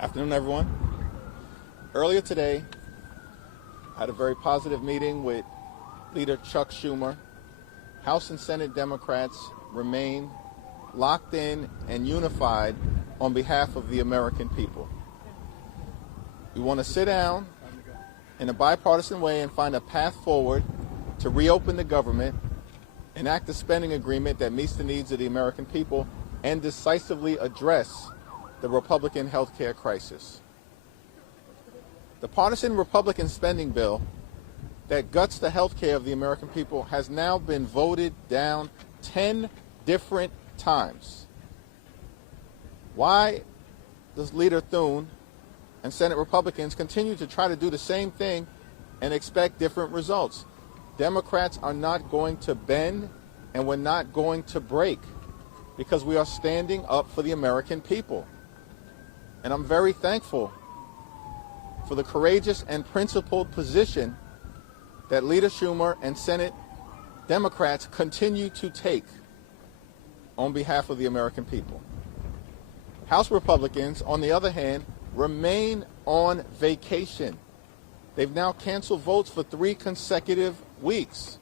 Afternoon, everyone. Earlier today, I had a very positive meeting with Leader Chuck Schumer. House and Senate Democrats remain locked in and unified on behalf of the American people. We want to sit down in a bipartisan way and find a path forward to reopen the government, enact a spending agreement that meets the needs of the American people, and decisively address the Republican health care crisis. The partisan Republican spending bill that guts the health care of the American people has now been voted down 10 different times. Why does Leader Thune and Senate Republicans continue to try to do the same thing and expect different results? Democrats are not going to bend, and we're not going to break, because we are standing up for the American people. And I'm very thankful for the courageous and principled position that Leader Schumer and Senate Democrats continue to take on behalf of the American people. House Republicans, on the other hand, remain on vacation. They've now canceled votes for 3 consecutive weeks.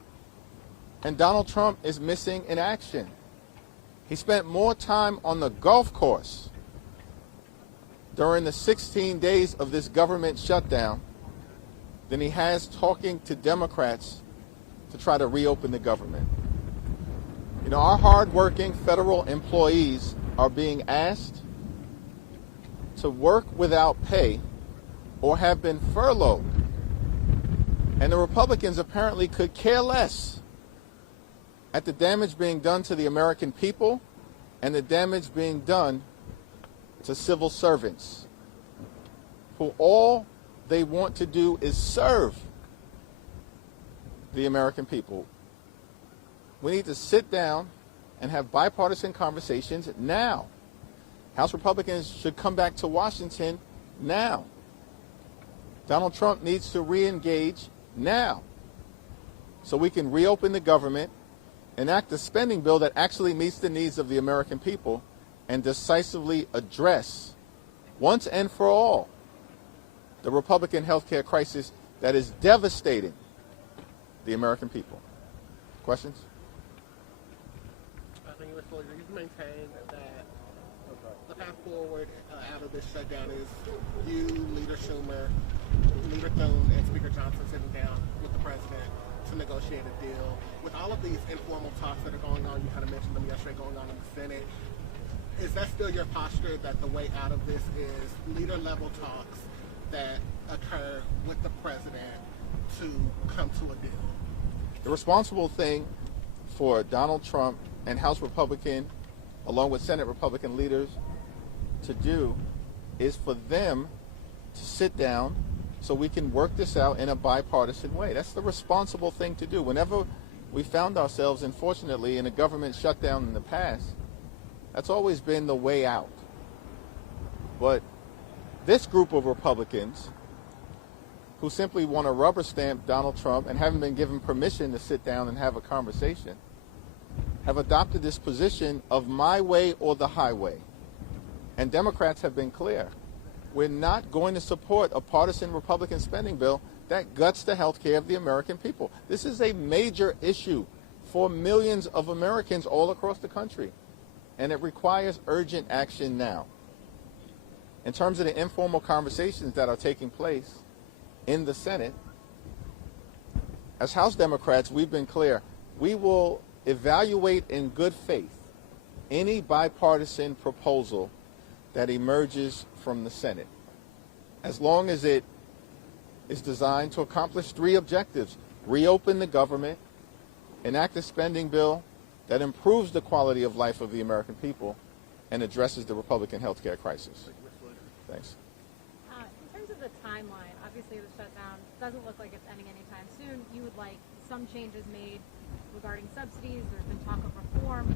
And Donald Trump is missing in action. He spent more time on the golf course during the 16 days of this government shutdown than he has talking to Democrats to try to reopen the government. You know, our hardworking federal employees are being asked to work without pay or have been furloughed. And the Republicans apparently could care less at the damage being done to the American people and the damage being done to civil servants who all they want to do is serve the American people. We need to sit down and have bipartisan conversations now. House Republicans should come back to Washington now. Donald Trump needs to re-engage now so we can reopen the government, enact a spending bill that actually meets the needs of the American people, and decisively address, once and for all, the Republican health care crisis that is devastating the American people. Questions? I think you've maintained that the path forward out of this shutdown is you, Leader Schumer, Leader Thune, and Speaker Johnson sitting down with the president to negotiate a deal. With all of these informal talks that are going on, you kind of mentioned them yesterday, going on in the Senate, is that still your posture, that the way out of this is leader-level talks that occur with the president to come to a deal? The responsible thing for Donald Trump and House Republican, along with Senate Republican leaders, to do is for them to sit down so we can work this out in a bipartisan way. That's the responsible thing to do. Whenever we found ourselves, unfortunately, in a government shutdown in the past, that's always been the way out. But this group of Republicans who simply want to rubber stamp Donald Trump and haven't been given permission to sit down and have a conversation have adopted this position of my way or the highway. And Democrats have been clear. We're not going to support a partisan Republican spending bill that guts the health care of the American people. This is a major issue for millions of Americans all across the country, and it requires urgent action now. In terms of the informal conversations that are taking place in the Senate, as House Democrats, we've been clear. We will evaluate in good faith any bipartisan proposal that emerges from the Senate, as long as it is designed to accomplish 3 objectives: reopen the government, enact a spending bill that improves the quality of life of the American people, and addresses the Republican health care crisis. Thanks. In terms of the timeline, obviously the shutdown doesn't look like it's ending anytime soon. You would like some changes made regarding subsidies. There's been talk of reform.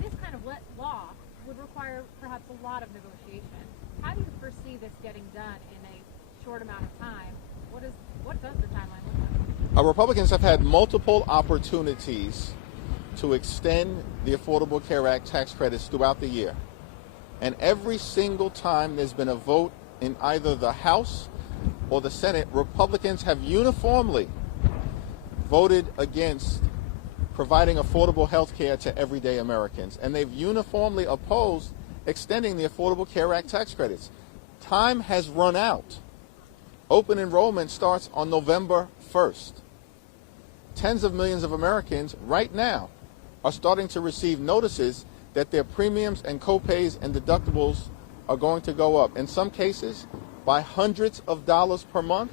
This kind of law would require perhaps a lot of negotiation. How do you foresee this getting done in a short amount of time? What does the timeline look like? Republicans have had multiple opportunities to extend the Affordable Care Act tax credits throughout the year. And every single time there's been a vote in either the House or the Senate, Republicans have uniformly voted against providing affordable health care to everyday Americans. And they've uniformly opposed extending the Affordable Care Act tax credits. Time has run out. Open enrollment starts on November 1st. Tens of millions of Americans right now are starting to receive notices that their premiums and copays and deductibles are going to go up. In some cases, by hundreds of dollars per month.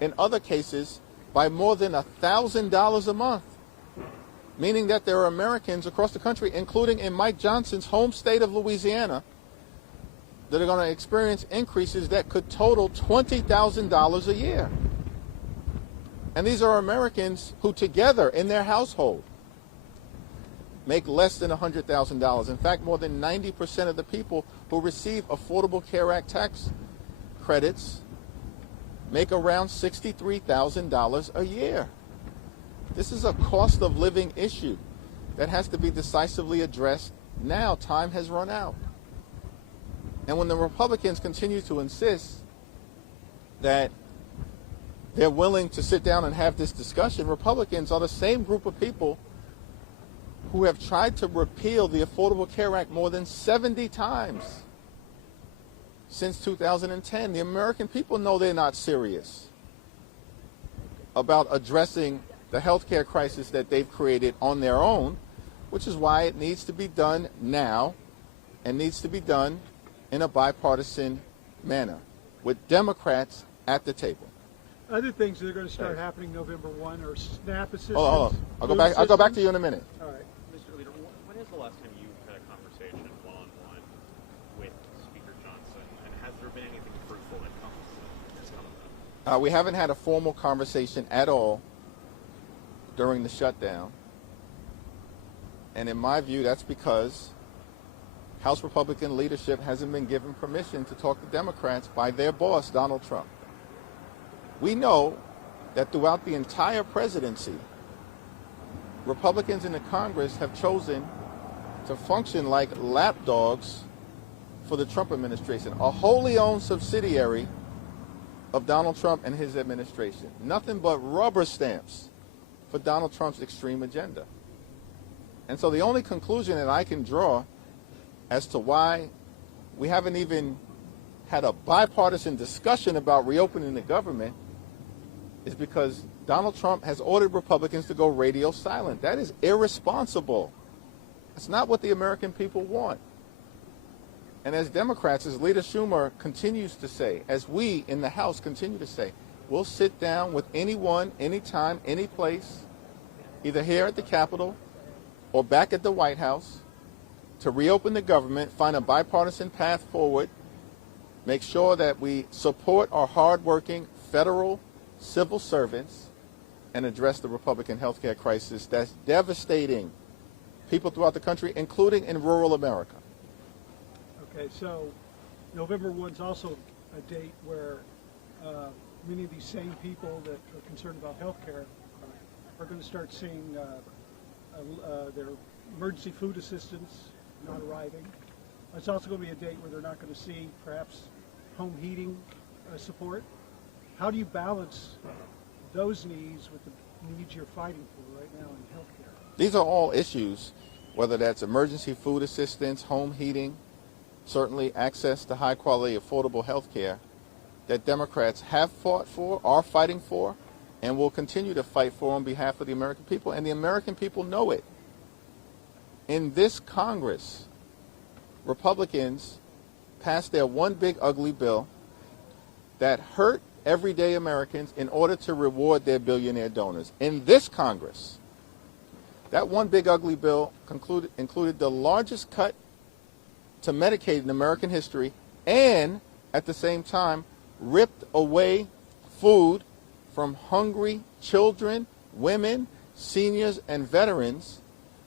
In other cases, by more than $1,000 a month. Meaning that there are Americans across the country, including in Mike Johnson's home state of Louisiana, that are going to experience increases that could total $20,000 a year. And these are Americans who together in their household make less than $100,000. In fact, more than 90% of the people who receive Affordable Care Act tax credits make around $63,000 a year. This is a cost of living issue that has to be decisively addressed now. Time has run out. And when the Republicans continue to insist that they're willing to sit down and have this discussion, Republicans are the same group of people who have tried to repeal the Affordable Care Act more than 70 times since 2010. The American people know they're not serious about addressing the health care crisis that they've created on their own, which is why it needs to be done now and needs to be done in a bipartisan manner with Democrats at the table. Other things that are going to start happening November 1 are SNAP assistance. Hold on. I'll go back to you in a minute. All right. Mr. Leader, when is the last time you had a conversation one-on-one with Speaker Johnson, and has there been anything fruitful that has come of that? We haven't had a formal conversation at all during the shutdown. And in my view, that's because House Republican leadership hasn't been given permission to talk to Democrats by their boss, Donald Trump. We know that throughout the entire presidency, Republicans in the Congress have chosen to function like lapdogs for the Trump administration, a wholly owned subsidiary of Donald Trump and his administration. Nothing but rubber stamps for Donald Trump's extreme agenda. And so the only conclusion that I can draw as to why we haven't even had a bipartisan discussion about reopening the government is because Donald Trump has ordered Republicans to go radio silent. That is irresponsible. That's not what the American people want. And as Democrats, as Leader Schumer continues to say, as we in the House continue to say, we'll sit down with anyone, anytime, any place, either here at the Capitol or back at the White House, to reopen the government, find a bipartisan path forward, make sure that we support our hardworking federal civil servants, and address the Republican health care crisis that's devastating people throughout the country, including in rural America. Okay, so November 1 is also a date where many of these same people that are concerned about health care are going to start seeing their emergency food assistance not arriving. It's also going to be a date where they're not going to see perhaps home heating support. How do you balance those needs with the needs you're fighting for right now in health care? These are all issues, whether that's emergency food assistance, home heating, certainly access to high-quality, affordable health care that Democrats have fought for, are fighting for, and will continue to fight for on behalf of the American people. And the American people know it. In this Congress, Republicans passed their one big ugly bill that hurt everyday Americans in order to reward their billionaire donors. In this Congress, that one big ugly bill included the largest cut to Medicaid in American history, and at the same time ripped away food from hungry children, women, seniors, and veterans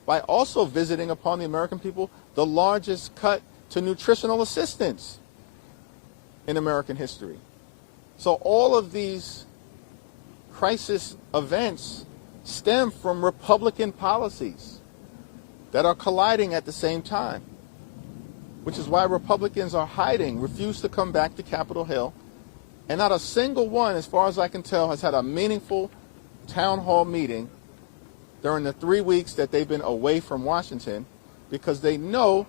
by also visiting upon the American people the largest cut to nutritional assistance in American history. So all of these crisis events stem from Republican policies that are colliding at the same time. which is why Republicans are hiding, refuse to come back to Capitol Hill. And not a single one, as far as I can tell, has had a meaningful town hall meeting during the 3 weeks that they've been away from Washington, because they know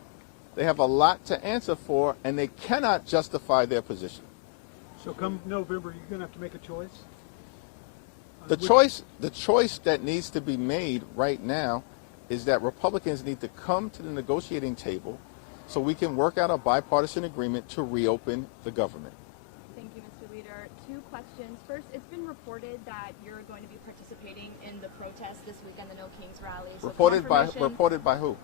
they have a lot to answer for and they cannot justify their position. So come November, you're going to have to make a choice? The choice that needs to be made right now is that Republicans need to come to the negotiating table so we can work out a bipartisan agreement to reopen the government. Thank you, Mr. Leader. Two questions. First, it's been reported that you're going to be participating in the protest this weekend, the No Kings rally. So Reported by who?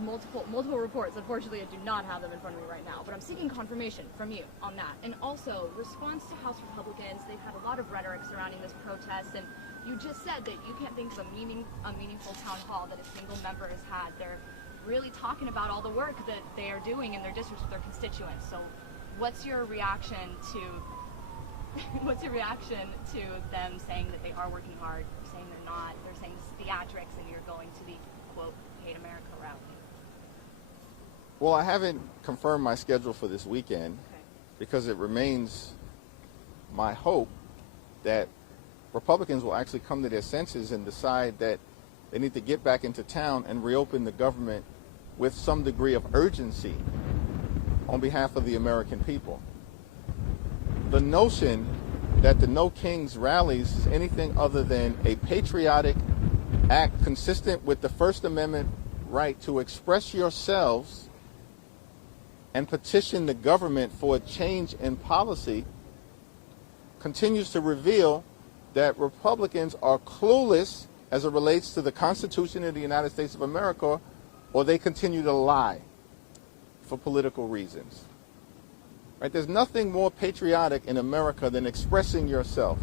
Multiple reports. Unfortunately, I do not have them in front of me right now, but I'm seeking confirmation from you on that. And also, response to House Republicans, they've had a lot of rhetoric surrounding this protest, and you just said that you can't think of a meaningful town hall that a single member has had. They're really talking about all the work that they are doing in their districts with their constituents. So what's your reaction to them saying that they are working hard, saying they're not, they're saying this is theatrics and you're going to the, quote, Hate America rally? Well, I haven't confirmed my schedule for this weekend because it remains my hope that Republicans will actually come to their senses and decide that they need to get back into town and reopen the government with some degree of urgency on behalf of the American people. The notion that the No Kings rallies is anything other than a patriotic act consistent with the First Amendment right to express yourselves and petition the government for a change in policy continues to reveal that Republicans are clueless as it relates to the Constitution of the United States of America, or they continue to lie for political reasons. Right? There's nothing more patriotic in America than expressing yourself,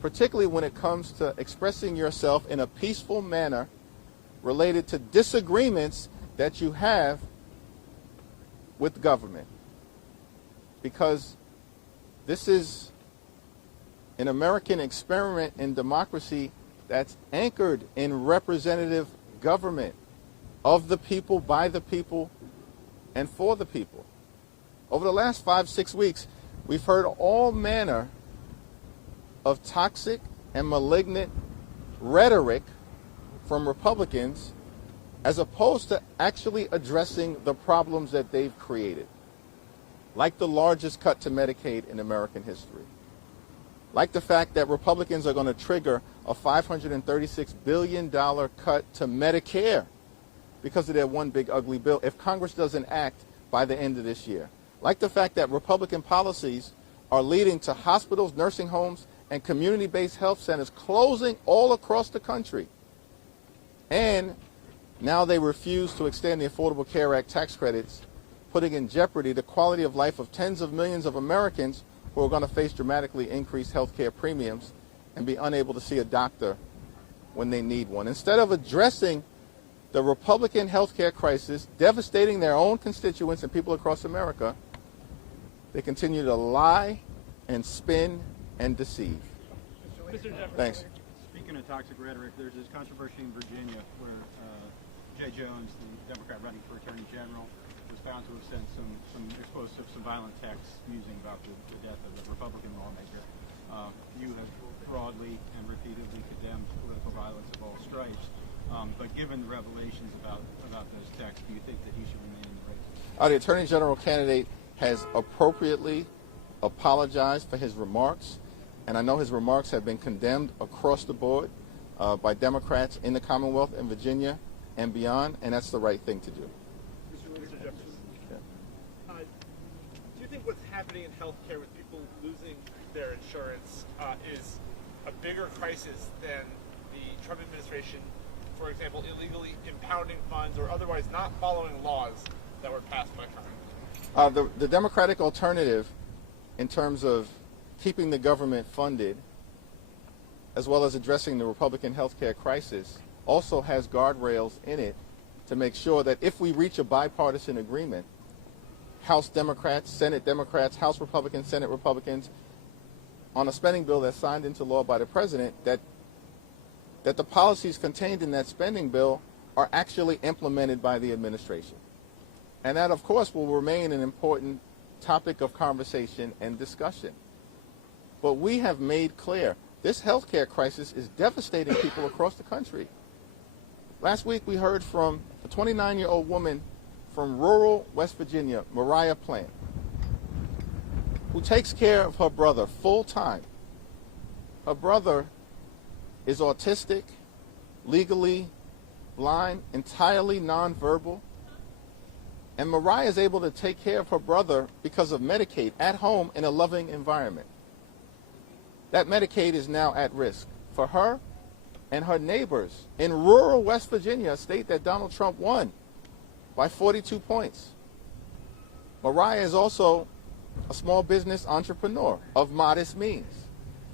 particularly when it comes to expressing yourself in a peaceful manner related to disagreements that you have with government. Because this is an American experiment in democracy that's anchored in representative government of the people, by the people, and for the people. Over the last 5-6 weeks, we've heard all manner of toxic and malignant rhetoric from Republicans as opposed to actually addressing the problems that they've created, like the largest cut to Medicaid in American history, like the fact that Republicans are going to trigger a $536 billion cut to Medicare because of their one big ugly bill if Congress doesn't act by the end of this year, like the fact that Republican policies are leading to hospitals, nursing homes, and community-based health centers closing all across the country. And now they refuse to extend the Affordable Care Act tax credits, putting in jeopardy the quality of life of tens of millions of Americans who are going to face dramatically increased health care premiums and be unable to see a doctor when they need one. Instead of addressing the Republican health care crisis, devastating their own constituents and people across America, they continue to lie and spin and deceive. Mr. Jeffries. Thanks. Speaking of toxic rhetoric, there's this controversy in Virginia where Jay Jones, the Democrat running for Attorney General, was found to have sent some explosive, some violent texts musing about the death of a Republican lawmaker. You have broadly and repeatedly condemned political violence of all stripes, but given the revelations about those texts, do you think that he should remain in the race? The Attorney General candidate has appropriately apologized for his remarks, and I know his remarks have been condemned across the board by Democrats in the Commonwealth and Virginia and beyond, and that's the right thing to do. Mr. Jeffries, do you think what's happening in healthcare with people losing their insurance is a bigger crisis than the Trump administration, for example, illegally impounding funds or otherwise not following laws that were passed by Congress? The Democratic alternative in terms of keeping the government funded as well as addressing the Republican health care crisis also has guardrails in it to make sure that if we reach a bipartisan agreement, House Democrats, Senate Democrats, House Republicans, Senate Republicans, on a spending bill that's signed into law by the president, that the policies contained in that spending bill are actually implemented by the administration. And that, of course, will remain an important topic of conversation and discussion. But we have made clear this healthcare crisis is devastating people across the country. Last week we heard from a 29-year-old woman from rural West Virginia, Mariah Plant, who takes care of her brother full time. Her brother is autistic, legally blind, entirely nonverbal. And Mariah is able to take care of her brother because of Medicaid at home in a loving environment. That Medicaid is now at risk for her and her neighbors in rural West Virginia, a state that Donald Trump won by 42 points. Mariah is also a small business entrepreneur of modest means.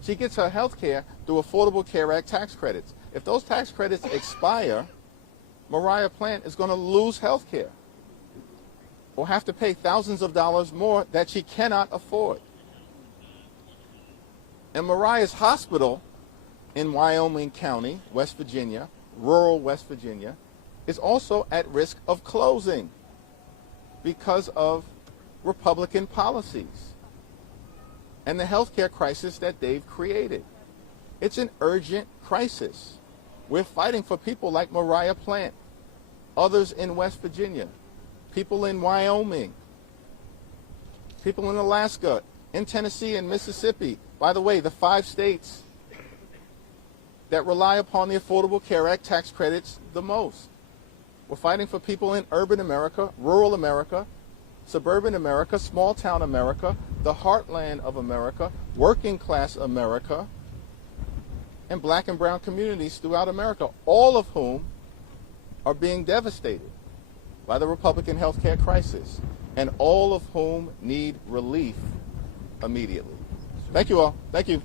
She gets her health care through Affordable Care Act tax credits. If those tax credits expire, Mariah Plant is going to lose health care or have to pay thousands of dollars more that she cannot afford. And Mariah's hospital in Wyoming County, West Virginia, rural West Virginia, is also at risk of closing because of Republican policies and the healthcare crisis that they've created. It's an urgent crisis. We're fighting for people like Mariah Plant, others in West Virginia, people in Wyoming, people in Alaska, in Tennessee and Mississippi. By the way, the 5 states that rely upon the Affordable Care Act tax credits the most. We're fighting for people in urban America, rural America, suburban America, small town America, the heartland of America, working class America, and black and brown communities throughout America, all of whom are being devastated by the Republican health care crisis, and all of whom need relief immediately. Thank you all. Thank you.